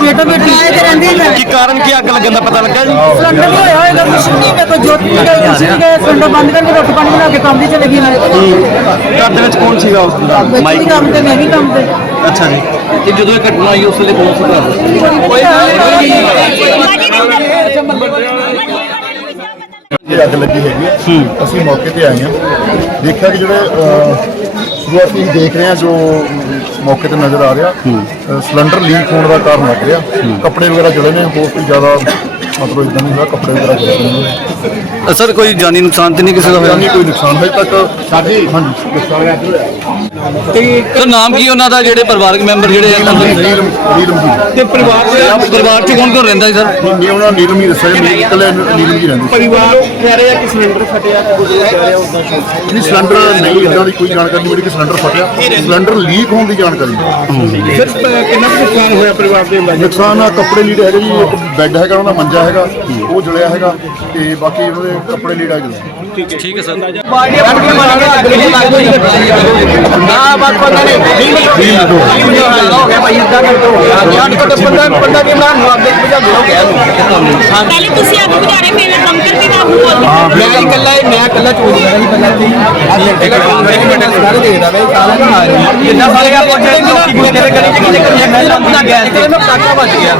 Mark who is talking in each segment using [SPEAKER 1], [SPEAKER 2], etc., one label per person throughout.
[SPEAKER 1] ਬੇਟਾ ਬੇਟੀ ਆਏ ਰਹਿੰਦੇ ਨੇ
[SPEAKER 2] ਕੀ ਕਾਰਨ ਕੀ ਅੱਗ ਲੱਗਣ ਦਾ ਪਤਾ ਲੱਗਾ ਜੀ
[SPEAKER 1] ਸਿਲੰਡਰ ਨਹੀਂ ਹੋਇਆ ਹੋਏਗਾ ਕੁਛ ਨਹੀਂ ਮੇਰੇ ਕੋ ਜੋਤ ਨਹੀਂ ਗਈ ਕੁਛ ਨਹੀਂ ਸਿਲੰਡਰ ਬੰਦ ਕਰਕੇ ਰੋਟੀ ਪਾਣੀ ਬਣਾ ਕੇ ਕੰਮ ਦੀ ਚਲੇ ਗਈ
[SPEAKER 2] ਜੀ ਘਰ ਦੇ ਵਿੱਚ ਕੌਣ ਸੀਗਾ
[SPEAKER 1] ਉਸ ਦਾ ਮਾਈਕ ਕੰਮ ਤੇ ਮੈਂ ਵੀ ਕੰਮ ਤੇ
[SPEAKER 2] ਅੱਛਾ ਜੀ ਤੇ ਜਦੋਂ ਇਹ ਘਟਨਾ ਆਈ ਉਸ ਵੇਲੇ ਕੌਣ ਸੀਗਾ ਕੋਈ ਨਹੀਂ ਗੱਲ
[SPEAKER 3] ਨਹੀਂ ਅੱਗ ਲੱਗੀ ਹੈਗੀ ਅਸੀਂ ਮੌਕੇ ਤੇ ਆਏ ਹਾਂ ਦੇਖਿਆ ਕਿ ਜਿਹੜੇ ਸ਼ੁਰੂਆਤੀ ਦੇਖ ਰਹੇ ਆ ਜੋ ਮੌਕੇ ਤੇ ਨਜ਼ਰ ਆ ਰਿਹਾ ਸਿਲੰਡਰ ਲੀਕ ਹੋਣ ਦਾ ਕਾਰਨ ਲੱਗ ਰਿਹਾ ਕੱਪੜੇ ਵਗੈਰਾ ਜਿਹੜੇ ਨੇ ਹੋਰ ਵੀ ਜ਼ਿਆਦਾ ਮਤਲਬ ਇਦਾਂ ਨਹੀਂ ਹੋਇਆ ਕੱਪੜੇ ਵਗੈਰਾ
[SPEAKER 2] ਸਰ ਕੋਈ ਜਾਨੀ ਨੁਕਸਾਨ ਤੇ ਨਹੀਂ ਕਿਸੇ ਦਾ
[SPEAKER 3] ਹੋਇਆ ਨਹੀਂ ਕੋਈ ਨੁਕਸਾਨ ਹੋਇਆ ਤੱਕ ਸਾਡੀ ਹਾਂ ਦੱਸਾਂ
[SPEAKER 2] ਗਿਆ ਨਾਮ ਕੀ ਉਹਨਾਂ ਦਾ ਜਿਹੜੇ ਪਰਿਵਾਰਕ ਮੈਂਬਰ ਜਿਹੜੇ ਆ ਤੇ ਪਰਿਵਾਰ ਪਰਿਵਾਰ ਚ ਕੌਣ ਕੌਣ ਰਹਿੰਦਾ
[SPEAKER 3] ਸਰ ਨੀ ਉਹਨਾਂ ਨੀਰਮ ਹੀ ਦੱਸਿਆ ਮੇਰੇ ਕੋਲ ਨੀਰਮ ਹੀ ਰਹਿੰਦੇ
[SPEAKER 2] ਪਰਿਵਾਰ ਕਹ ਰਹੇ ਆ ਕਿ ਸਿਲੰਡਰ ਫਟਿਆ
[SPEAKER 3] ਕਿ ਨਹੀਂ ਸਿਲੰਡਰ ਨਹੀਂ ਹੈ ਦੀ ਕੋਈ ਜਾਣਕਾਰੀ ਨਹੀਂ ਮੇਰੇ ਕਿ ਸਿਲੰਡਰ ਫਟਿਆ ਸਿਲੰਡਰ ਲੀਕ ਹੋਣ ਦੀ
[SPEAKER 2] ਜਾਣਕਾਰੀ ਸਿਰਫ ਕਿੰਨਾ ਕੁ ਨੁਕਸਾਨ ਹੋਇਆ ਪਰਿਵਾਰ ਦੇ ਅੰਦਰ
[SPEAKER 3] ਨੁਕਸਾਨ ਕੱਪੜੇ ਲੀੜੇ ਹੈਗੇ ਜੀ ਇੱਕ ਬੈੱਡ ਹੈਗਾ ਉਹਨਾਂ ਦਾ ਮੰਜਾ ਹੈਗਾ ਉਹ ਜੁੜਿਆ ਹੈਗਾ ਤੇ ਬਾਕੀ ਇਹਨਾਂ ਦੇ ਕੱਪੜੇ ਲੀੜਾ ਜੁੜਿਆ
[SPEAKER 2] ਠੀਕ ਹੈ ਠੀਕ ਹੈ ਸਰ ਪਾਰਟੀ ਆ ਬਿਲਕੁਲ ਇਕੱਲਾ ਹੀ ਮੈਂ ਇਕੱਲਾ ਚੋਰ ਕਰਾਂ ਹੀ ਪਹਿਲਾਂ ਤੇ ਅਸੀਂ ਟਿਕਟ ਕਾਂਗਰਸ ਮੈਂਟਲ ਸਾਰ ਦੇਦਾ ਵੇ ਸਾਲਾ ਨਾ ਆ ਰਿਹਾ ਕਿੰਨਾ ਸਾਲ ਗਿਆ ਪੁੱਛ ਰਹੇ ਲੋਕੀ ਕਿਹੜੇ ਗਲੀ ਚ ਕਿਹੜੇ ਕਰੀਏ ਮੈਂ ਲੰਬਦਾ ਗਿਆ ਤੇ ਮੈਂ ਕਾਕਾ ਵੱਜ ਗਿਆ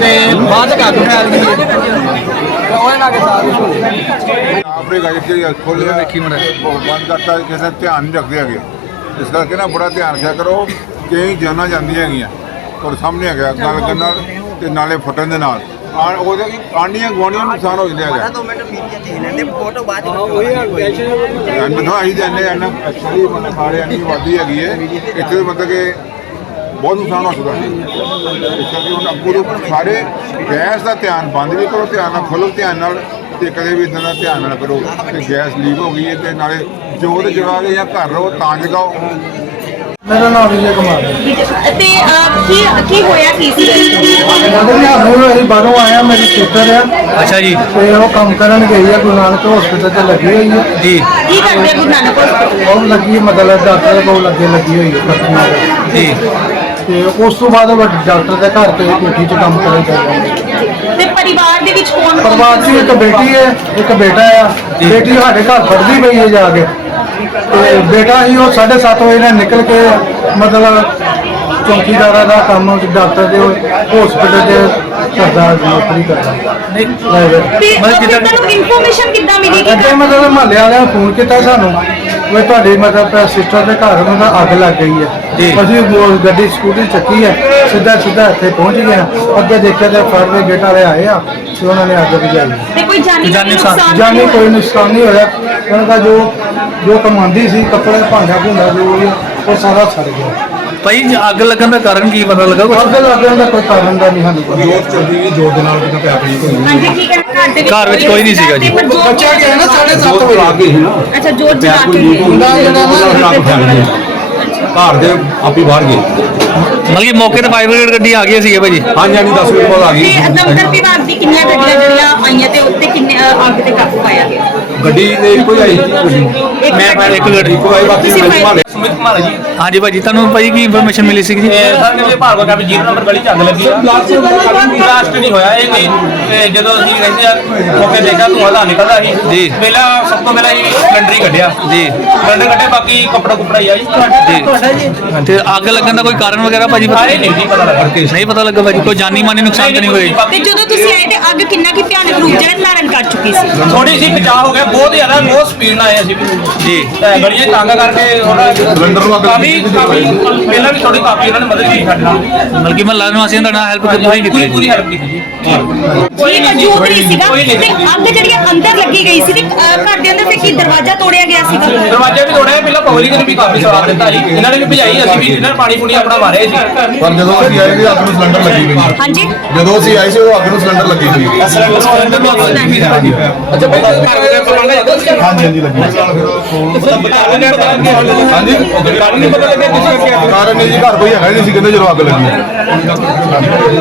[SPEAKER 2] ਤੇ ਬਾਅਦ ਕਰ ਮੈਂ ਆ ਗਈ ਆਪਣੇ
[SPEAKER 3] ਗਾਇਕ ਜਿਹੜੀ ਖੁੱਲ ਗਿਆ ਦੇਖੀ ਮੜਾ ਬੰਦ ਕਰਤਾ ਕਿਸੇ ਧਿਆਨ ਨਹੀਂ ਰੱਖਦੇ ਹੈਗੇ ਇਸ ਕਰਕੇ ਨਾ ਬੜਾ ਧਿਆਨ ਰੱਖਿਆ ਕਰੋ ਕਿ ਕਈ ਜਾਨਾਂ ਜਾਂਦੀਆਂ ਹੈਗੀਆਂ ਔਰ ਸਾਹਮਣੇ ਆ ਗਿਆ ਗੱਲ ਕਰਨ ਨਾਲ ਤੇ ਨਾਲੇ ਫਟਣ ਦੇ ਨਾਲ ਔਰ ਉਹਦੇ ਕੀ ਆਂਡੀਆਂ ਗੋਣੀਆਂ ਨੁਕਸਾਨ ਹੋ ਜਾਂਦੇ ਹੈਗੇ
[SPEAKER 4] ਮੈਂ ਤਾਂ ਮਿੰਟ ਪੀਪੀਆ ਚ ਹੀ ਲੈਂਦੇ ਫੋਟੋ ਬਾਅਦ
[SPEAKER 2] ਵਿੱਚ ਆ ਕੋਈ ਐਸੀ
[SPEAKER 3] ਨਹੀਂ ਹੈ ਮੈਂ ਤਾਂ ਜਾਂਦੇ ਆ ਨਾ ਐਕਚੁਅਲੀ ਮਨ ਖਾੜੇ ਵਾਦੀ ਹੈਗੀ ਹੈ ਇੱਥੇ ਮਤਲਬ ਕਿ ਬਹੁਤ ਨੁਕਸਾਨ ਹੋ ਸਕਦਾ ਹੈ ਇਸ ਕਰਕੇ ਉਹਨਾਂ ਕੋਲੋਂ ਸਾਰੇ ਗੈਸ ਦਾ ਧਿਆਨ ਬੰਦ ਵੀ ਕਰੋ ਧਿਆਨ ਨਾਲ ਖੁੱਲ੍ਹ ਧਿਆਨ ਨਾਲ ਤੇ ਕਦੇ ਵੀ ਇਦਾਂ ਦਾ ਧਿਆਨ ਨਾਲ ਕਰੋ ਕਿ ਗੈਸ ਲੀਕ ਹੋ ਗਈ ਹੈ ਤੇ ਨਾਲੇ ਜੋਤ ਜਗਾ ਕੇ ਜਾਂ ਘਰ ਰੋ ਤਾਂ ਜਗਾਓ
[SPEAKER 1] ਮੇਰਾ ਨਾਮ ਵੀ ਰਿਜਾ ਕੁਮਾਰ
[SPEAKER 4] ਤੇ ਆਪ ਕੀ ਕੀ ਹੋਇਆ ਕੀ ਸੀ
[SPEAKER 1] ਮੈਂ ਨਾ ਹੁਣ ਅਸੀਂ ਬਾਹਰੋਂ ਆਇਆ ਮੇਰੇ ਸਿਸਟਰ ਆ ਅੱਛਾ ਜੀ ਤੇ ਉਹ ਕੰਮ ਕਰਨ ਗਈ ਆ ਗੁਰੂ ਨਾਨਕ ਹਸਪਤਾਲ ਤੇ ਲੱਗੀ ਹੋਈ
[SPEAKER 2] ਹੈ ਜੀ
[SPEAKER 4] ਕੀ ਕਰਦੇ ਗੁਰੂ ਨਾਨਕ
[SPEAKER 1] ਹਸਪੀਟਲ ਉਹ ਲੱਗੀ ਮਤਲਬ ਡਾਕਟਰ ਕੋਲ ਲੱਗੇ ਲੱਗੀ ਹੋਈ ਹੈ ਜੀ ਤੇ ਉਸ ਤੋਂ ਬਾਅਦ ਉਹ ਡਾਕਟਰ ਦੇ ਘਰ ਤੇ ਕੋਠੀ 'ਚ ਕੰਮ ਕਰਨ ਚੱਲ
[SPEAKER 4] ਗਿਆ ਤੇ ਪਰਿਵਾਰ ਦੇ ਵਿੱਚ ਕੌਣ
[SPEAKER 1] ਪਰਿਵਾਰ 'ਚ ਇੱਕ ਬੇਟੀ ਹੈ ਇੱਕ ਬੇਟਾ ਹੈ ਬੇਟੀ ਸਾਡੇ ਘਰ ਫੜਦੀ ਪਈ ਹੈ ਜਾ ਕੇ ਤੇ ਬੇਟਾ ਹੀ ਉਹ 7:30 ਵਜੇ ਨਾਲ ਨਿਕਲ ਕੇ ਮਤਲਬ ਚੌਕੀਦਾਰਾਂ ਦਾ ਕੰਮ ਉਹ ਡਾਕਟਰ ਦੇ ਹਸਪੀਟਲ ਦੇ ਸਰਦਾਰ ਨੌਕਰੀ ਕਰਦਾ
[SPEAKER 4] ਨਹੀਂ ਮੈਂ ਕਿਹਦਾ ਇਨਫੋਰਮੇਸ਼ਨ ਕਿੱਦਾਂ ਮਿਲੀ
[SPEAKER 1] ਕਿ ਮਤਲਬ ਮਹੱਲੇ ਵਾਲਿਆਂ ਫੋਨ ਕੀਤਾ ਸਾਨੂੰ ਮੈਂ ਤੁਹਾਡੀ ਮਤਲਬ ਤਾਂ ਸਿਸਟਰ ਦੇ ਘਰ ਨੂੰ ਤਾਂ ਅੱਗ ਲੱਗ ਗਈ ਹੈ ਅਸੀਂ ਉਹ ਗੱਡੀ ਸਕੂਟਰੀ ਚੱਕੀ ਹੈ ਸਿੱਧਾ ਸਿੱਧਾ ਇੱਥੇ ਪਹੁੰਚ ਗਏ ਆ ਅੱਗੇ ਦੇਖਿਆ ਤੇ ਫੜ ਦੇ ਗੇਟ ਵਾਲੇ ਆਏ ਆ ਤੇ ਉਹਨਾਂ ਨੇ ਅੱਗ ਬੁਝਾਈ
[SPEAKER 4] ਤੇ ਕੋਈ
[SPEAKER 2] ਜਾਨੀ ਨੁਕਸਾਨ
[SPEAKER 1] ਜਾਨੀ ਕੋਈ ਨੁਕਸਾਨ ਨਹੀਂ ਹੋਇਆ ਉਹਨਾਂ ਦਾ ਜੋ ਜੋ ਕਮਾਂਦੀ ਸੀ ਕੱਪੜੇ ਭਾਂਡਾ ਭੁੰਡਾ ਜੋ ਉਹ ਸਾਰਾ ਛੱਡ ਗਿਆ
[SPEAKER 2] ਭਾਈ ਅੱਗ ਲੱਗਣ ਦਾ ਕਾਰਨ ਕੀ ਪਤਾ ਲੱਗਾ
[SPEAKER 1] ਕੋਈ ਅੱਗ ਲੱਗਣ ਦਾ ਕੋਈ ਕਾਰਨ ਦਾ ਨਹੀਂ ਸਾਨੂੰ
[SPEAKER 3] ਪਤਾ ਜੋਰ ਚੱਲਦੀ ਵੀ ਜੋਰ ਦੇ ਨਾਲ ਕਿਤੇ ਪਿਆ ਪਈ
[SPEAKER 4] ਕੋਈ ਹਾਂਜੀ ਕੀ ਕਰਨ
[SPEAKER 2] ਘਰ ਦੇ ਘਰ ਵਿੱਚ ਕੋਈ ਨਹੀਂ ਸੀਗਾ ਜੀ
[SPEAKER 1] ਬੱਚਾ ਗਿਆ ਨਾ 7:30
[SPEAKER 3] ਵਜੇ ਅੱਛਾ ਜੋਰ ਚਲਾ ਕੇ ਹੁੰਦਾ ਜਣਾ ਨਾ ਲੱਗ ਜਾਂਦੇ ਆ ਘਰ ਦੇ ਆਪੀ ਬਾਹਰ ਗਏ
[SPEAKER 2] ਮਤਲਬ ਕਿ ਮੌਕੇ ਤੇ ਫਾਇਰ ਬ੍ਰਿਗੇਡ ਗੱਡੀ ਆ ਗਈ ਸੀਗੇ ਭਾਜੀ
[SPEAKER 3] ਹਾਂਜੀ ਹਾਂਜੀ 10 ਮਿੰਟ ਬਾਅਦ ਆ
[SPEAKER 4] ਗਈ
[SPEAKER 2] ਹਾਂਜੀ ਭਾਜੀ ਤੁਹਾਨੂੰ ਪਈ ਕੀ ਇਨਫੋਰਮੇਸ਼ਨ ਮਿਲੀ ਸੀ ਜੀ ਸਰ ਸਾਡੇ ਵੀ ਭਾਰਗੋ ਕਾਪੀ ਜੀਰ ਨੰਬਰ ਬੜੀ ਚੰਦ ਲੱਗੀ ਆ ਬਲਾਸਟ ਨਹੀਂ ਹੋਇਆ ਇਹ ਜਦੋਂ ਅਸੀਂ ਰਹਿੰਦੇ ਆ ਮੌਕੇ ਦੇਖਿਆ ਤੂੰ ਹਲਾ ਨਿਕਲਦਾ ਸੀ ਜੀ ਪਹਿਲਾਂ ਸਭ ਤੋਂ ਪਹਿਲਾਂ ਜੀ ਕੰਟਰੀ ਕੱਢਿਆ ਜੀ ਕੰਟਰੀ ਕੱਢੇ ਬਾਕੀ ਕਪੜਾ ਕੁਪੜਾ ਹੀ ਆ ਜੀ ਜੀ ਤੇ ਅੱਗ ਲੱਗਣ ਦਾ ਕੋਈ ਕਾਰਨ ਵਗੈਰਾ ਭਾਜੀ ਪਤਾ ਨਹੀਂ ਪਤਾ ਲੱਗਾ ਨਹੀਂ ਪਤਾ ਲੱਗਾ ਭਾਜੀ ਕੋਈ ਜਾਨੀ ਮਾਨੀ ਨੁਕਸਾਨ ਤਾਂ ਨਹੀਂ ਹੋਇਆ
[SPEAKER 4] ਤੇ ਜਦੋਂ ਤੁਸੀਂ ਆਏ ਤੇ ਅੱਗ ਕਿੰਨਾ ਕੀ ਭਿਆਨਕ ਰੂਪ ਜਿਹੜਾ ਨਾਰਨ ਕਰ ਚੁੱਕੀ
[SPEAKER 2] ਸੀ ਥੋੜੀ ਜਿਹੀ ਬਚਾ ਹੋ ਗਿਆ ਬਹੁਤ ਜ਼ਿਆਦਾ ਬਹੁਤ ਸਪੀਡ ਨਾਲ ਆਇਆ ਸੀ ਜੀ ਤੇ ਬੜੀਆਂ ਤੰਗ ਕਰਕੇ ਉਹਨਾਂ ਸਿਲੰਡਰ ਨੂੰ ਅੱਗ ਕਾਫੀ ਕਾਫੀ ਪਹਿਲਾਂ ਵੀ ਥੋੜੀ ਕਾਫੀ ਉਹਨਾਂ ਨੇ ਮਦਦ ਕੀਤੀ ਸਾਡੇ ਨਾਲ ਮਲਕਿ ਮਹੱਲਾ ਨਿਵਾਸੀਆਂ ਦਾ ਨਾ ਹੈਲਪ ਕਰ ਤੁਸੀਂ ਕੀਤੀ ਪੂਰੀ ਹੈਲਪ ਕੀਤੀ ਜੀ
[SPEAKER 4] ਕੋਈ ਨਹੀਂ ਜੀ ਕੋਈ ਨਹੀਂ ਤੇ ਅੱਗ ਜਿਹੜੀ ਅੰਦਰ ਲੱਗੀ ਗਈ ਸੀ ਤੇ ਘਰ ਦੇ ਅੰਦਰ ਤੇ ਕੀ ਦਰਵਾਜ਼ਾ ਤੋੜਿਆ ਗਿਆ ਸੀ
[SPEAKER 2] ਦਰਵਾਜ਼ਾ ਵੀ ਤੋੜਿਆ ਪਹਿਲਾਂ ਪਬਲਿਕ ਨੇ ਵੀ ਕਾਫੀ ਸਵਾਲ ਦਿੱਤਾ ਸੀ ਇਹਨਾਂ ਨੇ ਅਸੀਂ ਵੀ ਇਹਨਾਂ ਪਾਣੀ ਪੁਣੀ ਆਪਣਾ ਮਾਰੇ
[SPEAKER 3] ਸੀ ਪਰ ਜਦੋਂ ਅਸੀਂ ਆਏ ਵੀ ਸਿਲੰਡਰ ਲੱਗੀ ਹੋਈ ਹਾਂਜੀ ਜਦੋਂ ਅਸੀਂ ਆਏ ਸੀ ਉਹ ਅੱਗ ਨੂੰ ਸਿਲੰਡਰ ਲੱਗੀ ਹੋਈ ਸੀ
[SPEAKER 2] ਅੱਛਾ ਬਈ ਕਰ ਲਿਆ ਪਰ
[SPEAKER 3] ਮੰਨ ਲਿਆ ਹਾਂਜੀ ਹਾਂਜੀ ਲੱਗੀ
[SPEAKER 2] ਹਾਂਜੀ ਹਾਂਜੀ ਲੱਗੀ
[SPEAKER 3] ਕਾਰਨ ਨਹੀਂ ਜੀ ਘਰ ਕੋਈ ਹੈਗਾ ਨਹੀਂ ਸੀ ਕਹਿੰਦੇ ਜਦੋਂ ਅੱਗ ਲੱਗੀ